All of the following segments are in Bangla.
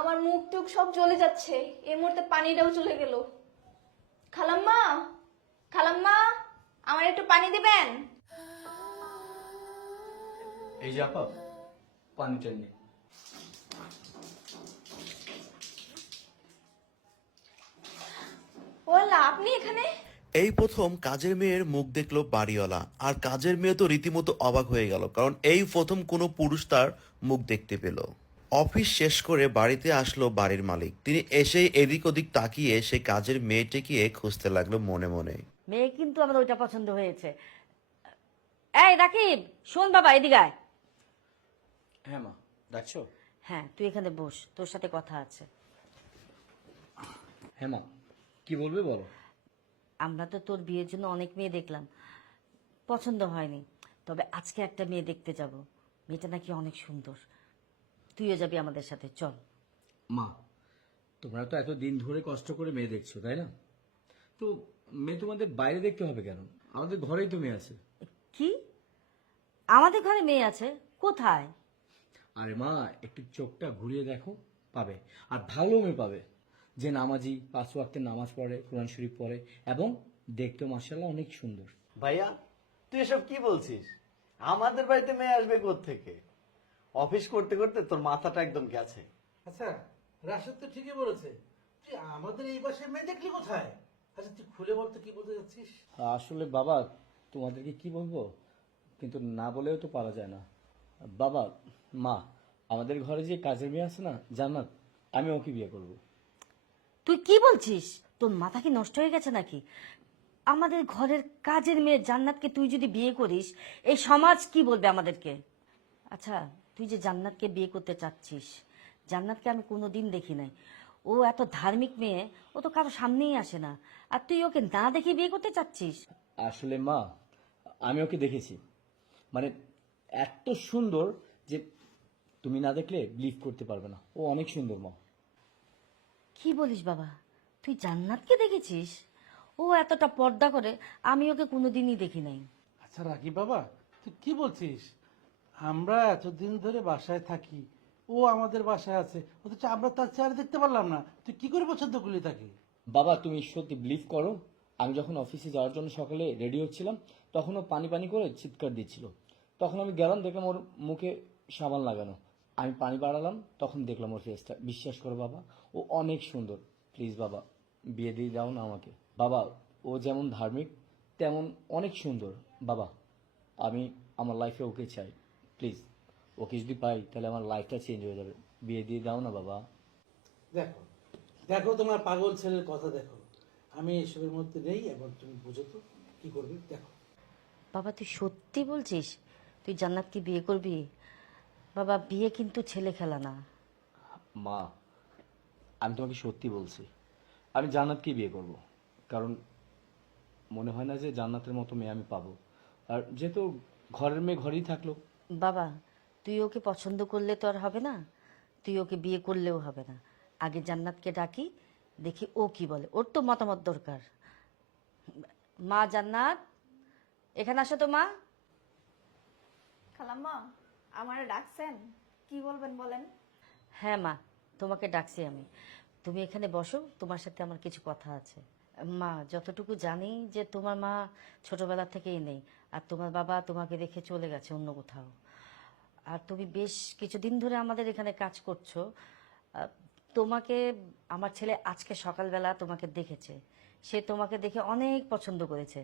আমার মুখ টুক সব জ্বলে যাচ্ছে, এই মুহূর্তে পানিটাও চলে গেল। খালাম্মা, খালাম্মা, আমার একটু পানি দিবেন? এই যে আপা, পানিটা নিয়ে। ওলা, আপনি এখানে? এই প্রথম কাজের মেয়ের মুখ দেখলো বাড়িওয়ালা, আর কাজের মেয়ে তো রীতিমতো অবাক হয়ে গেল, কারণ এই প্রথম কোনো পুরুষ তার মুখ দেখতে পেল। অফিস শেষ করে বাড়িতে আসলো বাড়ির মালিক। তিনি এসেই এদিক ওদিক তাকিয়ে সেই কাজের মেয়েটিকে খুঁজতে লাগলো মনে মনে। মেয়ে কিন্তু আমার ওইটা পছন্দ হয়েছে। এই রাকিব, শোন বাবা, এদিকে আয়। হ্যাঁ মা, ডাকছো? হ্যাঁ, তুই এখানে বস, তোর সাথে কথা আছে। হ্যাঁ মা, কি বলবে বলো। আমরা তো তোর বিয়ের জন্য অনেক মেয়ে দেখলাম, পছন্দ হয়নি। তবে আজকে একটা মেয়ে দেখতে যাব, মেয়েটা নাকি অনেক সুন্দর। তুইও যাবি আমাদের সাথে, চল। মা, তোমরা তো এত দিন ধরে কষ্ট করে মেয়ে দেখছো, তাই না? তো মেয়ে তোমাদের বাইরে দেখতে হবে কেন? আমাদের ঘরেই তো মেয়ে আছে। কি? আমাদের ঘরে মেয়ে আছে? কোথায়? আরে মা, একটু চোখটা ঘুরিয়ে দেখো, পাবে। আর ভালো মেয়ে পাবে, যে নামাজি, 5 ওয়াক্তের নামাজ পড়ে, কোরআন শরীফ পড়ে, এবং দেখতে মাশাআল্লাহ অনেক সুন্দর। ভাইয়া, তুই এসব কি বলছিস? আমাদের বাড়িতে মেয়ে আসবে থেকে? অফিস করতে করতে তোর মাথাটা একদম গেছে। আচ্ছা, রাশেদ তো ঠিকই বলেছে। তুই আমাদের এই বাসায় মেয়ে দেখলি কোথায়? আচ্ছা, তুই খুলে বলতে কি বলতে যাচ্ছিস? আসলে বাবা, তোমাদেরকে কি বলবো, কিন্তু না বলেও তো পারা যায় না। বাবা, মা, আমাদের ঘরে যে কাজের মেয়ে আছে না, জান্নাত, আমি ওকে বিয়ে করব। তুই কি বলছিস? তোর মাথা কি নষ্ট হয়ে গেছে নাকি? আমাদের ঘরের কাজের মেয়ে জান্নাতকে তুই যদি বিয়ে করিস, এই সমাজ কি বলবে আমাদেরকে? আচ্ছা, তুই যে জান্নাতকে বিয়ে করতে চাচ্ছিস, জান্নাতকে আমি কোনোদিন দেখি নাই। ও এত ধার্মিক মেয়ে, ও তো কারো সামনেই আসে না, আর তুই ওকে না দেখে বিয়ে করতে চাচ্ছিস? আসলে মা, আমি ওকে দেখেছি, মানে এত সুন্দর যে তুমি না দেখলে বিলিভ করতে পারবে না। ও অনেক সুন্দর মা। কি বলিস বাবা, তুই জান্নাতকে দেখেছিস? ও এতটা পর্দা করে, আমি ওকে কোনোদিনই দেখি নাই। আচ্ছা রাকিব বাবা, তুই কি বলছিস? আমরা এতদিন ধরে বাসায় থাকি, ও আমাদের বাসায় আছে, অথচ আমরা তার চেহারা দেখতে পারলাম না। তুই কি করে পছন্দ করলি তাকে? বাবা, তুমি সত্যি বিলিভ করো, আমি যখন অফিসে যাওয়ার জন্য সকালে রেডি হচ্ছিলাম, তখন ও পানি পানি করে চিৎকার দিচ্ছিল। তখন আমি গেলাম, দেখলাম ওর মুখে সাবান লাগানো। আমি পানি বাড়ালাম, তখন দেখলাম ওর ফেসটা। বিশ্বাস করো বাবা, ও অনেক সুন্দর। প্লিজ বাবা, বিয়ে দিয়ে দাও না আমাকে। বাবা, ও যেমন ধার্মিক তেমন অনেক সুন্দর। বাবা, আমি আমার লাইফে ওকে চাই। প্লিজ, ওকে যদি পাই তাহলে আমার লাইফটা চেঞ্জ হয়ে যাবে। বিয়ে দিয়ে দাও না বাবা। দেখো, দেখো তোমার পাগল ছেলের কথা দেখো। আমি এসবের মধ্যে নেই, এখন তুমি বুঝো তো কি করবে, দেখো। বাবা, তুই সত্যি বলছিস তুই জান্নাতকে বিয়ে করবি? বাবা, বিয়ে কিন্তু ছেলে খেলা না। মা, আমি তোমাকে সত্যি বলছি, আমি জান্নাতকে বিয়ে করব। কারণ মনে হয় না যে জান্নাতের মতো মেয়ে আমি পাবো। আর যেহেতু ঘরের মেয়ে ঘরেই থাকলো। বাবা, তুই ওকে পছন্দ করলে তো আর হবে না, তুই ওকে বিয়ে করলেও হবে না। আগে জান্নাতকে ডাকি, দেখি ও কি বলে, ওর তো মতামত দরকার। মা জান্নাত, এখানে আসো তো মা। খালাম্মা, আমারে ডাকছেন? কি বলবেন বলেন? হ্যাঁ মা, তোমাকে ডাকছি আমি। তুমি এখানে বসো, তোমার সাথে আমার কিছু কথা আছে। মা, যতটুকু জানি যে তোমার মা ছোটবেলা থেকেই নেই, আর তোমার বাবা তোমাকে রেখে চলে গেছে অন্য কোথাও। আর তুমি বেশ কিছুদিন ধরে আমাদের এখানে কাজ করছো। তোমাকে আমার ছেলে আজকে সকালবেলা তোমাকে দেখেছে, সে তোমাকে দেখে অনেক পছন্দ করেছে।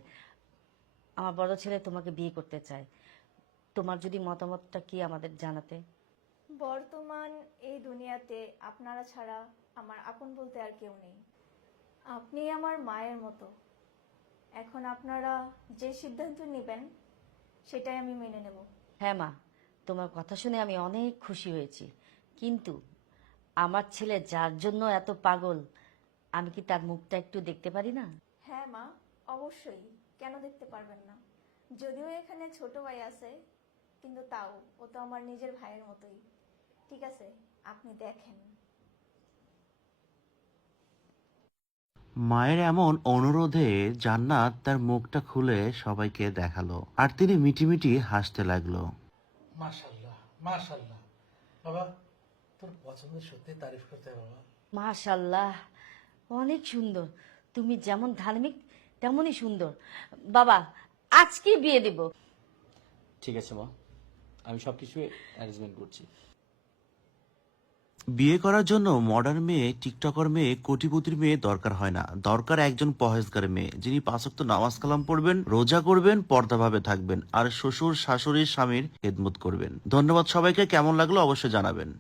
আমার বড় ছেলে তোমাকে বিয়ে করতে চায়। তোমার যদি মতামতটা কি আমাদের জানাতে। বর্তমান এই দুনিয়াতে আপনারা ছাড়া আমার আপন বলতে আর কেউ নেই। আপনি আমার মায়ের মতো। এখন আপনারা যে সিদ্ধান্ত নেবেন সেটাই আমি মেনে নেব। হ্যাঁ মা, তোমার কথা শুনে আমি অনেক খুশি হয়েছি, কিন্তু আমার ছেলে যার জন্য এত পাগল, আমি কি তার মুখটা একটু দেখতে পারি না? হ্যাঁ মা, অবশ্যই, কেন দেখতে পারবেন না? যদিও এখানে ছোট ভাই আছে, কিন্তু তাও ও তো আমার নিজের ভাইয়ের মতোই। ঠিক আছে, আপনি দেখেন। মায়ের এমন অনুরোধে জান্নাত তার মুখটা খুলে সবাইকে দেখালো, আর তিনি মিটিমিটি হাসতে লাগলো। মাশাল্লাহ, মাশাল্লাহ। বাবা, তোর পছন্দের সত্যি তারিফ করতে হবে বাবা। মাশাল্লাহ, অনেক সুন্দর। তুমি যেমন ধার্মিক তেমনই সুন্দর। বাবা, আজকে বিয়ে দেব। ঠিক আছে মা, আমি সব কিছু অ্যারেঞ্জমেন্ট করছি। বিয়ে করার জন্য মডার্ন মেয়ে, টিকটকার মেয়ে, কোটিপতির মেয়ে দরকার হয় না। দরকার একজন পহেজগার মেয়ে, যিনি 5 ওয়াক্ত নামাজ কালাম পড়বেন, রোজা করবেন, পর্দাভাবে থাকবেন, আর শ্বশুর শাশুড়ির স্বামীর খেদমত করবেন। ধন্যবাদ সবাইকে। কেমন লাগলো অবশ্যই জানাবেন।